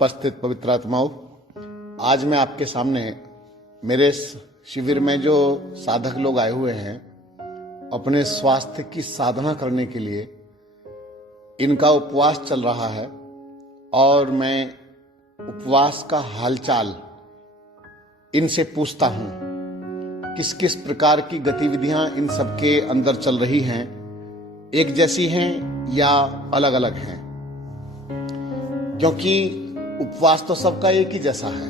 उपस्थित पवित्र आत्माओं, आज मैं आपके सामने मेरे शिविर में जो साधक लोग आए हुए हैं अपने स्वास्थ्य की साधना करने के लिए, इनका उपवास चल रहा है और मैं उपवास का हालचाल इनसे पूछता हूं। किस किस प्रकार की गतिविधियां इन सबके अंदर चल रही हैं, एक जैसी हैं या अलग अलग हैं, क्योंकि उपवास तो सबका एक ही जैसा है,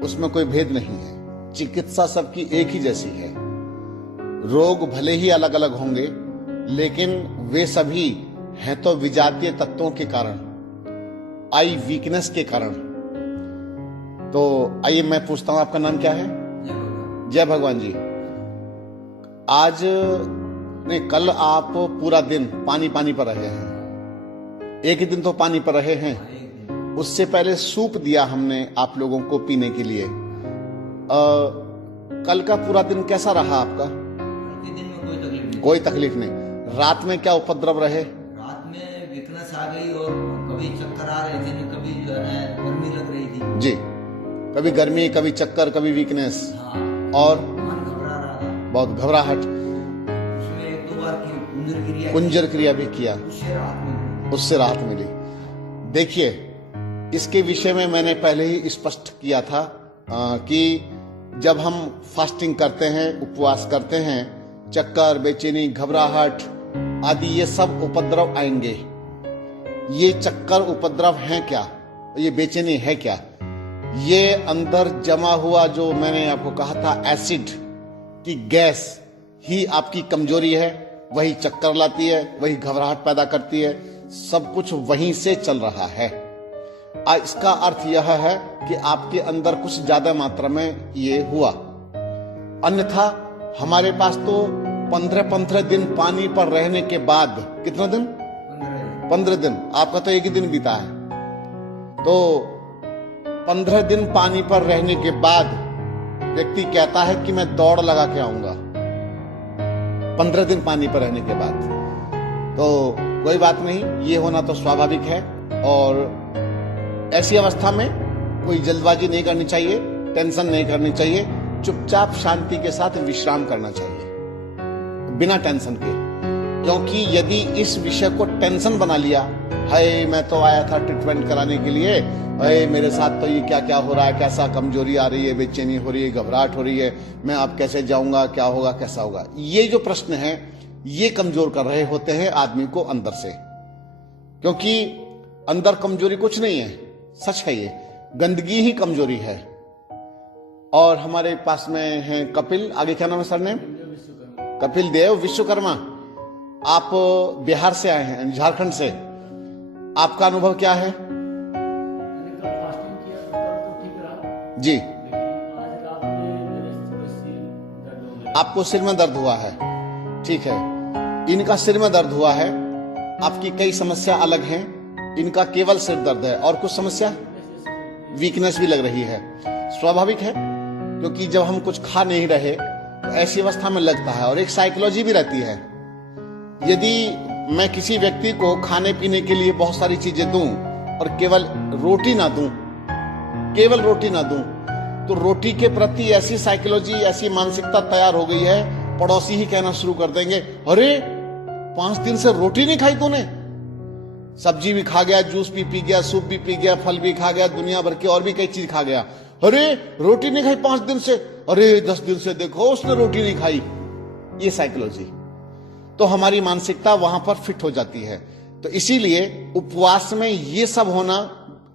उसमें कोई भेद नहीं है। चिकित्सा सबकी एक ही जैसी है। रोग भले ही अलग अलग होंगे, लेकिन वे सभी हैं तो विजातीय तत्वों के कारण, आई वीकनेस के कारण। तो आइए मैं पूछता हूं, आपका नाम क्या है? जय भगवान जी। आज नहीं, कल आप पूरा दिन पानी पर रहे हैं। एक ही दिन तो पानी पर रहे हैं, उससे पहले सूप दिया हमने आप लोगों को पीने के लिए। कल का पूरा दिन कैसा रहा आपका? दिन में कोई तकलीफ नहीं। रात में क्या उपद्रव रहे? रात में वीकनेस आ गई और कभी चक्कर आ रहे थे, कभी जो है गर्मी लग रही थी जी। कभी गर्मी, कभी चक्कर, कभी वीकनेस। हाँ। और मन घबरा रहा था, बहुत घबराहट। उसमें एक दो बार की कुंजर क्रिया भी किया, उससे राहत मिली। देखिए, इसके विषय में मैंने पहले ही स्पष्ट किया था कि जब हम फास्टिंग करते हैं, उपवास करते हैं, चक्कर, बेचैनी, घबराहट आदि ये सब उपद्रव आएंगे। ये चक्कर उपद्रव हैं क्या? ये बेचैनी है क्या? ये अंदर जमा हुआ जो मैंने आपको कहा था एसिड की गैस ही आपकी कमजोरी है, वही चक्कर लाती है, वही घबराहट पैदा करती है। सब कुछ वहीं से चल रहा है। इसका अर्थ यह है कि आपके अंदर कुछ ज्यादा मात्रा में ये हुआ। अन्यथा हमारे पास तो 15 दिन पानी पर रहने के बाद, कितना दिन? 15 दिन। आपका तो एक ही दिन बीता है। तो 15 दिन पानी पर रहने के बाद व्यक्ति कहता है कि मैं दौड़ लगा के आऊंगा। 15 दिन पानी पर रहने के बाद। तो कोई बात नहीं, ये होना तो स्वाभाविक है। और ऐसी अवस्था में कोई जल्दबाजी नहीं करनी चाहिए, टेंशन नहीं करनी चाहिए। चुपचाप शांति के साथ विश्राम करना चाहिए, बिना टेंशन के। क्योंकि यदि इस विषय को टेंशन बना लिया, हाय मैं तो आया था ट्रीटमेंट कराने के लिए, हाय मेरे साथ तो ये क्या क्या हो रहा है, कैसा कमजोरी आ रही है, बेचैनी हो रही है, घबराहट हो रही है, मैं अब कैसे जाऊंगा, क्या होगा, कैसा होगा, ये जो प्रश्न है ये कमजोर कर रहे होते हैं आदमी को अंदर से। क्योंकि अंदर कमजोरी कुछ नहीं है, सच है, ये गंदगी ही कमजोरी है। और हमारे पास में है कपिल, आगे क्या नाम है सर ने? कपिल देव विश्वकर्मा। आप बिहार से आए हैं, झारखंड से। आपका अनुभव क्या है? जी। आपको सिर में दर्द हुआ है, ठीक है। इनका सिर में दर्द हुआ है, आपकी कई समस्या अलग हैं। इनका केवल सिर दर्द है और कुछ समस्या वीकनेस भी लग रही है। स्वाभाविक है, क्योंकि जब हम कुछ खा नहीं रहे तो ऐसी अवस्था में लगता है। और एक साइकोलॉजी भी रहती है। यदि मैं किसी व्यक्ति को खाने पीने के लिए बहुत सारी चीजें दूं और केवल रोटी ना दूं, तो रोटी के प्रति ऐसी साइकोलॉजी, ऐसी मानसिकता तैयार हो गई है, पड़ोसी ही कहना शुरू कर देंगे, अरे 5 दिन से रोटी नहीं खाई तूने। सब्जी भी खा गया, जूस भी पी गया, सूप भी पी गया, फल भी खा गया, दुनिया भर की और भी कई चीज खा गया। अरे रोटी नहीं खाई 5 दिन से, अरे 10 दिन से देखो उसने रोटी नहीं खाई। ये साइकोलॉजी, तो हमारी मानसिकता वहां पर फिट हो जाती है। तो इसीलिए उपवास में ये सब होना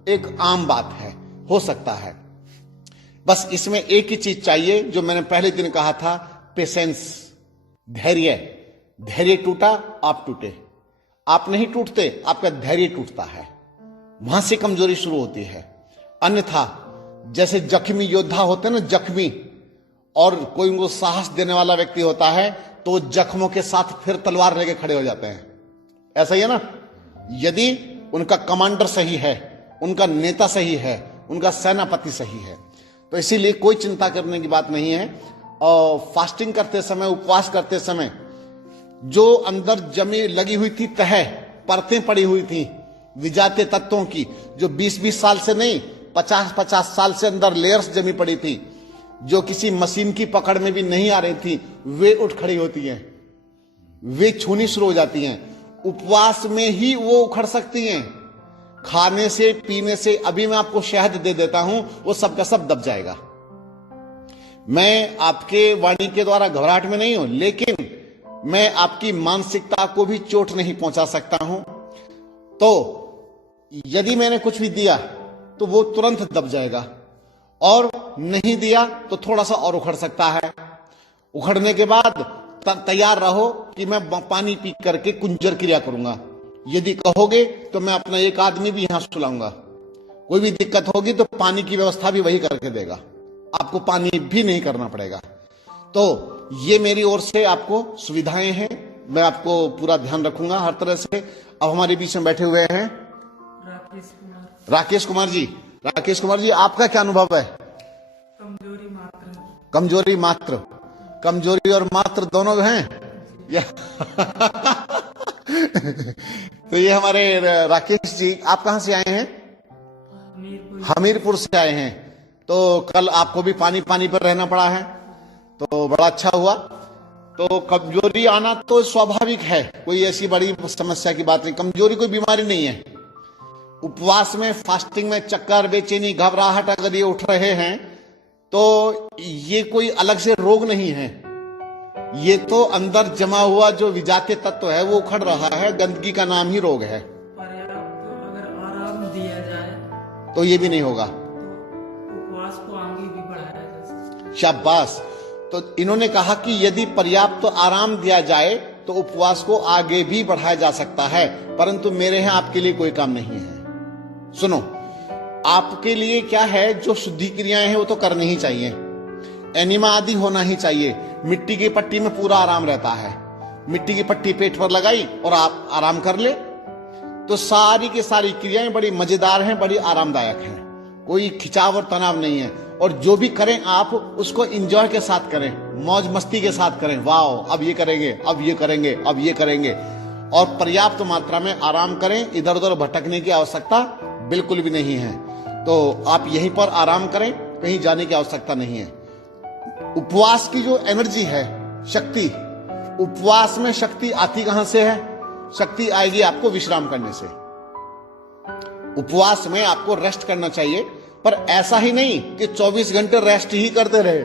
एक आम बात है, हो सकता है। बस इसमें एक ही चीज चाहिए, जो मैंने पहले दिन कहा था, पेशेंस, धैर्य। धैर्य टूटा, आप टूटे। आप नहीं टूटते, आपका धैर्य टूटता है, वहां से कमजोरी शुरू होती है। अन्यथा जैसे जख्मी योद्धा होते हैं ना, जख्मी, और कोई उनको साहस देने वाला व्यक्ति होता है, तो जख्मों के साथ फिर तलवार लेके खड़े हो जाते हैं। ऐसा ही है ना? यदि उनका कमांडर सही है, उनका नेता सही है, उनका सेनापति सही है, तो इसीलिए कोई चिंता करने की बात नहीं है। और फास्टिंग करते समय, उपवास करते समय जो अंदर जमी लगी हुई थी तह, परतें पड़ी हुई थी, विजातीय तत्वों की, जो 20-20 साल से नहीं 50-50 साल से अंदर लेयर्स जमी पड़ी थी, जो किसी मशीन की पकड़ में भी नहीं आ रही थी, वे उठ खड़ी होती हैं, वे छूनी शुरू हो जाती हैं। उपवास में ही वो उखड़ सकती हैं। खाने से पीने से, अभी मैं आपको शहद दे देता हूं, वो सब का सब दब जाएगा। मैं आपके वाणी के द्वारा घबराहट में नहीं हूं, लेकिन मैं आपकी मानसिकता को भी चोट नहीं पहुंचा सकता हूं। तो यदि मैंने कुछ भी दिया तो वो तुरंत दब जाएगा, और नहीं दिया तो थोड़ा सा और उखड़ सकता है। उखड़ने के बाद तैयार रहो कि मैं पानी पी करके कुंजर क्रिया करूंगा। यदि कहोगे तो मैं अपना एक आदमी भी यहां सुलाऊंगा। कोई भी दिक्कत होगी तो पानी की व्यवस्था भी वही करके देगा, आपको पानी भी नहीं करना पड़ेगा। तो ये मेरी ओर से आपको सुविधाएं हैं, मैं आपको पूरा ध्यान रखूंगा हर तरह से। अब हमारे बीच में बैठे हुए हैं राकेश कुमार जी। राकेश कुमार जी, आपका क्या अनुभव है? कमजोरी मात्र, कमजोरी और मात्र दोनों हैं। तो ये हमारे राकेश जी, आप कहां से आए हैं? हमीरपुर से आए हैं। तो कल आपको भी पानी पानी पर रहना पड़ा है, तो बड़ा अच्छा हुआ। तो कमजोरी आना तो स्वाभाविक है, कोई ऐसी बड़ी समस्या की बात नहीं। कमजोरी कोई बीमारी नहीं है। उपवास में, फास्टिंग में चक्कर, बेचैनी, घबराहट अगर ये उठ रहे हैं तो ये कोई अलग से रोग नहीं है। ये तो अंदर जमा हुआ जो विजातीय तत्व है वो उखड़ रहा है, गंदगी का नाम ही रोग है। अगर आराम दिया जाए तो ये भी नहीं होगा, तो उपवास को आगे भी बढ़ाया जा सकता। शाबाश। तो इन्होंने कहा कि यदि पर्याप्त आराम दिया जाए तो उपवास को आगे भी बढ़ाया जा सकता है, परंतु मेरे यहाँ आपके लिए कोई काम नहीं है। सुनो, आपके लिए क्या है, जो शुद्धि क्रियाएं हैं वो तो करनी ही चाहिए। एनिमा आदि होना ही चाहिए। मिट्टी की पट्टी में पूरा आराम रहता है। मिट्टी की पट्टी पेट पर लगाई और आप आराम कर ले, तो सारी की सारी क्रियाएं बड़ी मजेदार हैं, बड़ी आरामदायक हैं। कोई खिंचाव और तनाव नहीं है। और जो भी करें आप उसको एंजॉय के साथ करें, मौज मस्ती के साथ करें। वाह, अब ये करेंगे, अब ये करेंगे, अब ये करेंगे। और पर्याप्त मात्रा में आराम करें। इधर उधर भटकने की आवश्यकता बिल्कुल भी नहीं है। तो आप यहीं पर आराम करें, कहीं जाने की आवश्यकता नहीं है। उपवास की जो एनर्जी है, शक्ति, उपवास में शक्ति आती कहां से है? शक्ति आएगी आपको विश्राम करने से। उपवास में आपको रेस्ट करना चाहिए, पर ऐसा ही नहीं कि 24 घंटे रेस्ट ही करते रहे।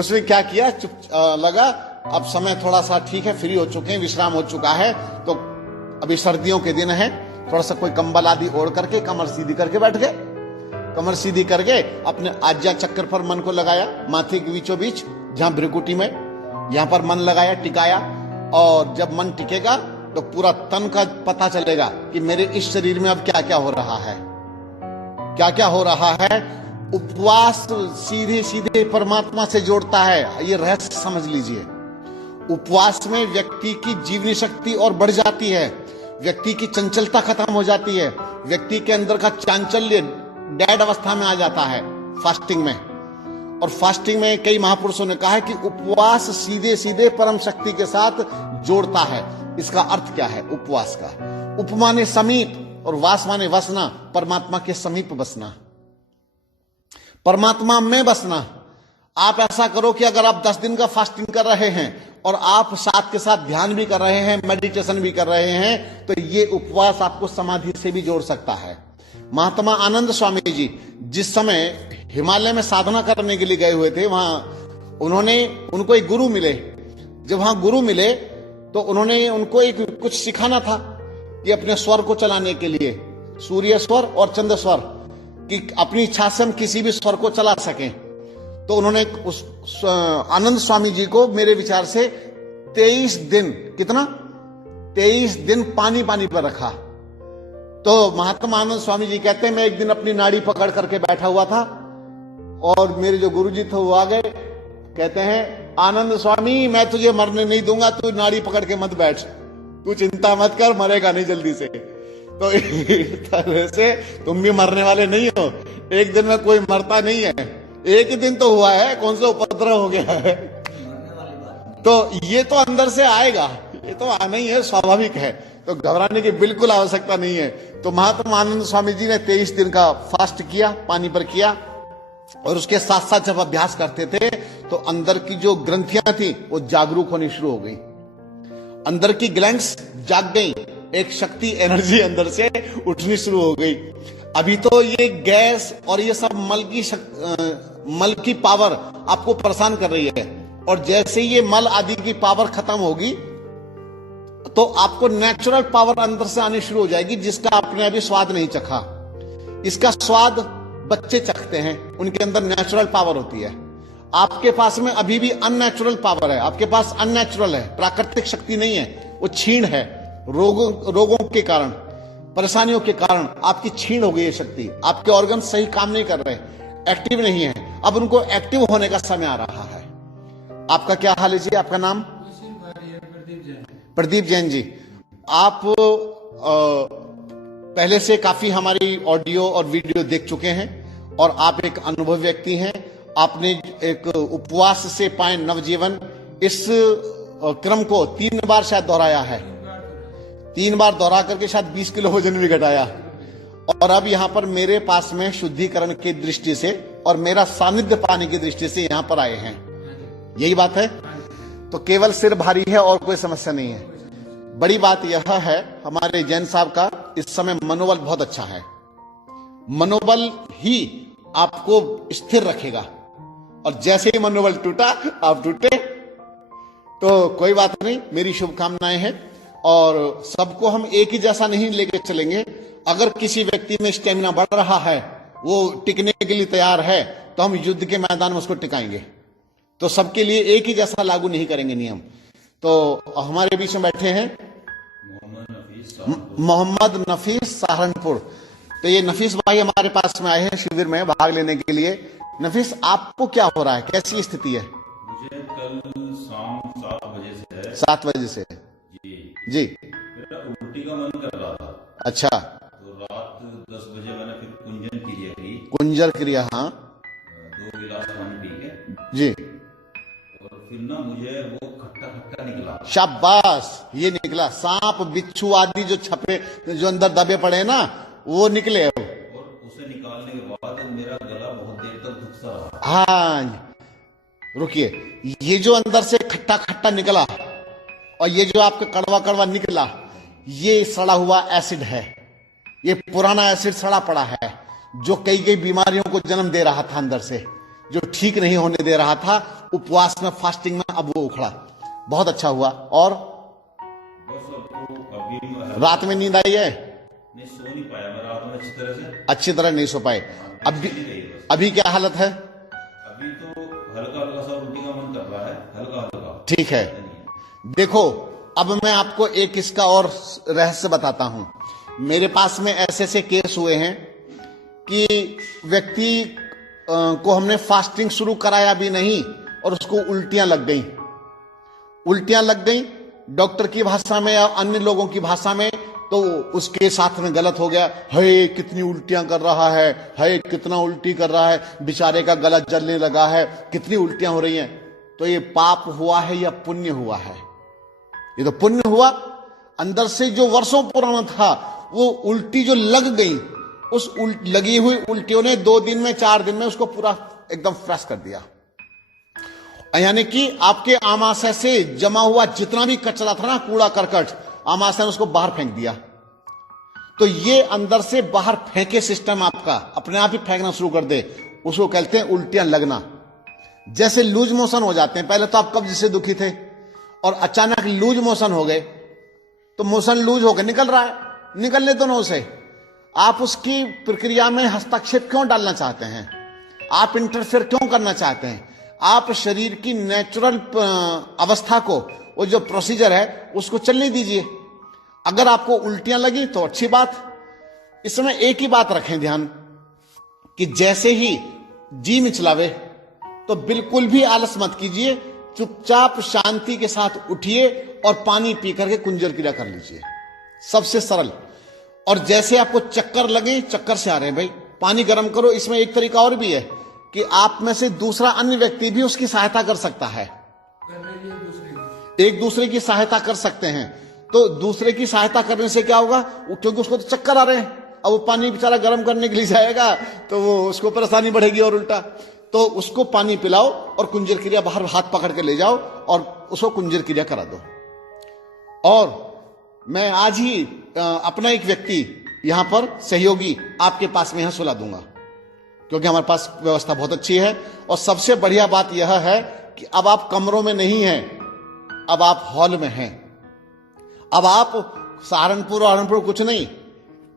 उसमें क्या किया, चुप लगा अब समय थोड़ा सा ठीक है, फ्री हो चुके हैं, विश्राम हो चुका है, तो अभी सर्दियों के दिन है, थोड़ा सा कोई कंबल आदि ओढ़ करके कमर सीधी करके बैठ गए। कमर सीधी करके अपने आज्ञा चक्कर पर मन को लगाया, माथे के बीचों बीच, जहां भ्रिकुटी में, यहां पर मन लगाया, टिकाया। और जब मन टिकेगा तो पूरा तन का पता चलेगा कि मेरे इस शरीर में अब क्या क्या हो रहा है, क्या क्या हो रहा है। उपवास सीधे सीधे परमात्मा से जोड़ता है, ये रहस्य समझ लीजिए। उपवास में व्यक्ति की जीवनी शक्ति और बढ़ जाती है, व्यक्ति की चंचलता खत्म हो जाती है, व्यक्ति के अंदर का चांचल्य डेड अवस्था में आ जाता है फास्टिंग में। और फास्टिंग में कई महापुरुषों ने कहा है कि उपवास सीधे सीधे परम शक्ति के साथ जोड़ता है। इसका अर्थ क्या है उपवास का? उप माने समीप और वास माने वसना, परमात्मा के समीप बसना, परमात्मा में बसना। आप ऐसा करो कि अगर आप 10 दिन का फास्टिंग कर रहे हैं और आप साथ के साथ ध्यान भी कर रहे हैं, मेडिटेशन भी कर रहे हैं, तो ये उपवास आपको समाधि से भी जोड़ सकता है। महात्मा आनंद स्वामी जी जिस समय हिमालय में साधना करने के लिए गए हुए थे, वहां उनको एक गुरु मिले। जब वहां गुरु मिले तो उन्होंने उनको एक कुछ सिखाना था कि अपने स्वर को चलाने के लिए, सूर्य स्वर और चंद्र स्वर, कि अपनी इच्छा से हम किसी भी स्वर को चला सकें। तो उन्होंने उस आनंद स्वामी जी को मेरे विचार से 23 दिन, कितना, 23 दिन पानी पानी पर रखा। तो महात्मा आनंद स्वामी जी कहते हैं, मैं एक दिन अपनी नाड़ी पकड़ करके बैठा हुआ था और मेरे जो गुरुजी थे वो आ गए, कहते हैं, आनंद स्वामी मैं तुझे मरने नहीं दूंगा, तू नाड़ी पकड़ के मत बैठ, तू चिंता मत कर, मरेगा नहीं जल्दी से। तो इस तरह से तुम भी मरने वाले नहीं हो, एक दिन में कोई मरता नहीं है, एक ही दिन तो हुआ है, कौन सा उपद्रव हो गया है। मरने वाली बात नहीं। तो ये तो अंदर से आएगा, ये तो आना ही है, स्वाभाविक है। तो घबराने की बिल्कुल आवश्यकता नहीं है। तो महात्मा आनंद स्वामी जी ने 23 दिन का फास्ट किया, पानी पर किया, और उसके साथ साथ जब अभ्यास करते थे तो अंदर की जो ग्रंथियां थी वो जागरूक होनी शुरू हो गई, अंदर की ग्लैंड्स जाग गई, एक शक्ति एनर्जी अंदर से उठनी शुरू हो गई। अभी तो ये गैस और ये सब मल की पावर आपको परेशान कर रही है, और जैसे ये मल आदि की पावर खत्म होगी तो आपको नेचुरल पावर अंदर से आनी शुरू हो जाएगी, जिसका आपने अभी स्वाद नहीं चखा। इसका स्वाद बच्चे चखते हैं, उनके अंदर नेचुरल पावर होती है। आपके पास में अभी भी अननेचुरल पावर है, आपके पास अननेचुरल है, प्राकृतिक शक्ति नहीं है, वो छीण है। रोगों के कारण, परेशानियों के कारण आपकी छीण हो गई है शक्ति, आपके ऑर्गन सही काम नहीं कर रहे, एक्टिव नहीं है। अब उनको एक्टिव होने का समय आ रहा है। आपका क्या हाल है जी? आपका नाम? प्रदीप जैन जी। आप पहले से काफी हमारी ऑडियो और वीडियो देख चुके हैं, और आप एक अनुभवी व्यक्ति हैं। आपने एक उपवास से पाए नवजीवन, इस क्रम को 3 बार शायद दोहराया है, 3 बार दोहरा करके शायद 20 किलो वजन भी घटाया, और अब यहां पर मेरे पास में शुद्धिकरण की दृष्टि से और मेरा सानिध्य पाने की दृष्टि से यहां पर आए हैं। यही बात है? तो केवल सिर भारी है और कोई समस्या नहीं है। बड़ी बात यह है हमारे जैन साहब का इस समय मनोबल बहुत अच्छा है। मनोबल ही आपको स्थिर रखेगा, और जैसे ही मनोबल टूटा, आप टूटे, तो कोई बात नहीं, मेरी शुभकामनाएं हैं। और सबको हम एक ही जैसा नहीं लेके चलेंगे। अगर किसी व्यक्ति में स्टेमिना बढ़ रहा है, वो टिकने के लिए तैयार है, तो हम युद्ध के मैदान में उसको टिकाएंगे। तो सबके लिए एक ही जैसा लागू नहीं करेंगे नियम। तो हमारे बीच में बैठे हैं मोहम्मद नफीस सहारनपुर। तो ये नफीस भाई हमारे पास में आए हैं शिविर में भाग लेने के लिए। नफीस, आपको क्या हो रहा है, कैसी स्थिति है? मुझे कल शाम 7 बजे से है। 7 बजे से? जी। मेरा उल्टी का मन कर रहा था। अच्छा। तो रात 10 बजे मैंने फिर कुंजन क्रिया की। कुंजर क्रिया, हाँ। 2 गिलास पानी पी के जी। और फिर ना मुझे वो खट्टा खट्टा निकला। शाबाश, ये निकला। सांप बिच्छू आदि जो छपे, जो अंदर दबे पड़े हैं ना, वो निकले। और उसे निकालने के बाद मेरा गला बहुत देर तक दुखता रहा। हाँ, रुकिए, ये जो अंदर से खट्टा खट्टा निकला और ये जो आपका कड़वा कड़वा निकला, ये सड़ा हुआ एसिड है। ये पुराना एसिड सड़ा पड़ा है, जो कई कई बीमारियों को जन्म दे रहा था अंदर से, जो ठीक नहीं होने दे रहा था। उपवास में, फास्टिंग में अब वो उखड़ा। बहुत अच्छा हुआ। और बस अब अभी रात में नींद आई है? नहीं, सो नहीं पाया मैं रात में अच्छी तरह नहीं सो पाए। अभी क्या हालत है? अभी तो हल्का हल्का सा उल्टी का मन कर रहा है, हल्का हल्का। ठीक है। देखो, अब मैं आपको एक इसका और रहस्य बताता हूं। मेरे पास में ऐसे ऐसे केस हुए हैं कि व्यक्ति को हमने फास्टिंग शुरू कराया भी नहीं और उसको उल्टियां लग गई। उल्टियां लग गई डॉक्टर की भाषा में या अन्य लोगों की भाषा में, तो उसके साथ में गलत हो गया। है कितनी उल्टियां कर रहा है कितना उल्टी कर रहा है, बेचारे का गला जलने लगा है, कितनी उल्टियां हो रही हैं। तो ये पाप हुआ है या पुण्य हुआ है? ये तो पुण्य हुआ। अंदर से जो वर्षों पुराना था, वो उल्टी जो लग गई, उस लगी हुई उल्टियों ने 2 दिन में 4 दिन में उसको पूरा एकदम फ्रेश कर दिया। यानी कि आपके आमाशय से जमा हुआ जितना भी कचरा था ना, कूड़ा करकट, आमाशय ने उसको बाहर फेंक दिया। तो ये अंदर से बाहर फेंके सिस्टम आपका अपने आप ही फेंकना शुरू कर दे, उसको कहते हैं उल्टियां लगना। जैसे लूज मोशन हो जाते हैं, पहले तो आप कब्ज से दुखी थे और अचानक लूज मोशन हो गए, तो मोशन लूज होकर निकल रहा है, निकलने दो ना उसे। आप उसकी प्रक्रिया में हस्तक्षेप क्यों डालना चाहते हैं? आप इंटरफेयर क्यों करना चाहते हैं? आप शरीर की नेचुरल अवस्था को, वो जो प्रोसीजर है, उसको चलने दीजिए। अगर आपको उल्टियां लगी तो अच्छी बात। इसमें एक ही बात रखें ध्यान कि जैसे ही जी मिचलावे तो बिल्कुल भी आलस मत कीजिए, चुपचाप शांति के साथ उठिए और पानी पी करके कुंजर क्रिया कर लीजिए, सबसे सरल। और जैसे आपको चक्कर लगे, चक्कर से आ रहे हैं भाई, पानी गर्म करो। इसमें एक तरीका और भी है कि आप में से दूसरा अन्य व्यक्ति भी उसकी सहायता कर सकता है, एक दूसरे की सहायता कर सकते हैं। तो दूसरे की सहायता करने से क्या होगा, क्योंकि उसको तो चक्कर आ रहे हैं, अब वो पानी बेचारा गर्म करने के लिए जाएगा तो वो उसको परेशानी बढ़ेगी और उल्टा। तो उसको पानी पिलाओ और कुंजर क्रिया बाहर हाथ पकड़ के ले जाओ और उसको कुंजर क्रिया करा दो। और मैं आज ही अपना एक व्यक्ति यहां पर सहयोगी आपके पास में यहां सुला दूंगा, क्योंकि हमारे पास व्यवस्था बहुत अच्छी है। और सबसे बढ़िया बात यह है कि अब आप कमरों में नहीं हैं, अब आप हॉल में हैं। अब आप सहारनपुर कुछ नहीं,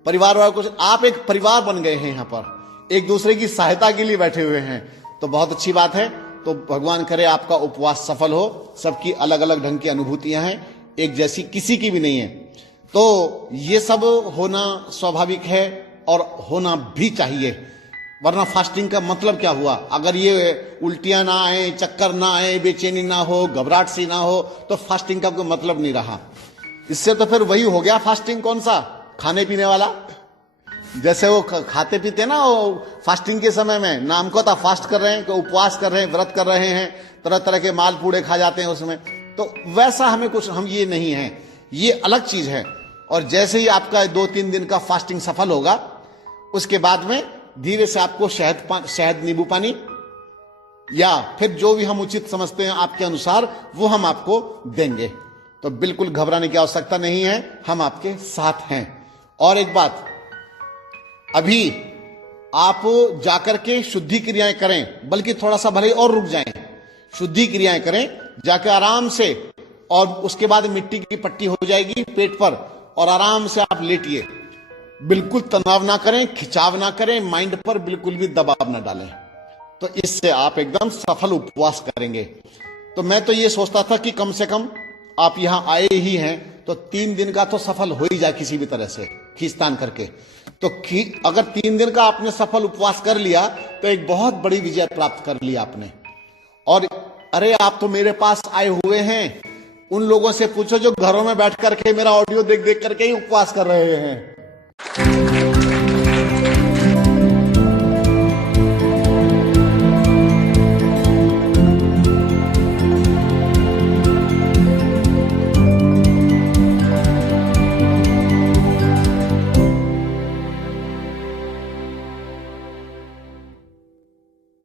परिवार वाला कुछ, आप एक परिवार बन गए हैं, यहां पर एक दूसरे की सहायता के लिए बैठे हुए हैं। तो बहुत अच्छी बात है। तो भगवान करे आपका उपवास सफल हो। सबकी अलग अलग ढंग की अनुभूतियां हैं, एक जैसी किसी की भी नहीं है। तो ये सब होना स्वाभाविक है और होना भी चाहिए, वरना फास्टिंग का मतलब क्या हुआ? अगर ये उल्टियां ना आए, चक्कर ना आए, बेचैनी ना हो, घबराहट सी ना हो, तो फास्टिंग का कोई मतलब नहीं रहा। इससे तो फिर वही हो गया फास्टिंग, कौन सा, खाने पीने वाला। जैसे वो खाते पीते ना, वो फास्टिंग के समय में नाम को था फास्ट कर रहे हैं, उपवास कर रहे हैं, व्रत कर रहे हैं, तरह तरह के माल पूड़े खा जाते हैं उसमें। तो वैसा हमें कुछ, हम ये नहीं है, ये अलग चीज है। और जैसे ही आपका 2-3 दिन का फास्टिंग सफल होगा, उसके बाद में धीरे से आपको शहद नींबू पानी या फिर जो भी हम उचित समझते हैं आपके अनुसार, वो हम आपको देंगे। तो बिल्कुल घबराने की आवश्यकता नहीं है, हम आपके साथ हैं। और एक बात, अभी आप जाकर के शुद्धि क्रियाएं करें, बल्कि थोड़ा सा भले और रुक जाएं, शुद्धि क्रियाएं करें जाके आराम से। और उसके बाद मिट्टी की पट्टी हो जाएगी पेट पर, और आराम से आप लेटिए। बिल्कुल तनाव ना करें, खिंचाव ना करें, माइंड पर बिल्कुल भी दबाव ना डालें। तो इससे आप एकदम सफल उपवास करेंगे। तो मैं तो ये सोचता था कि कम से कम आप यहां आए ही हैं तो 3 दिन का तो सफल हो ही जाए किसी भी तरह से खींचतान करके। तो अगर 3 दिन का आपने सफल उपवास कर लिया तो एक बहुत बड़ी विजय प्राप्त कर लिया आपने। और अरे आप तो मेरे पास आए हुए हैं, उन लोगों से पूछो जो घरों में बैठ करके मेरा ऑडियो देख देख करके ही उपवास कर रहे हैं।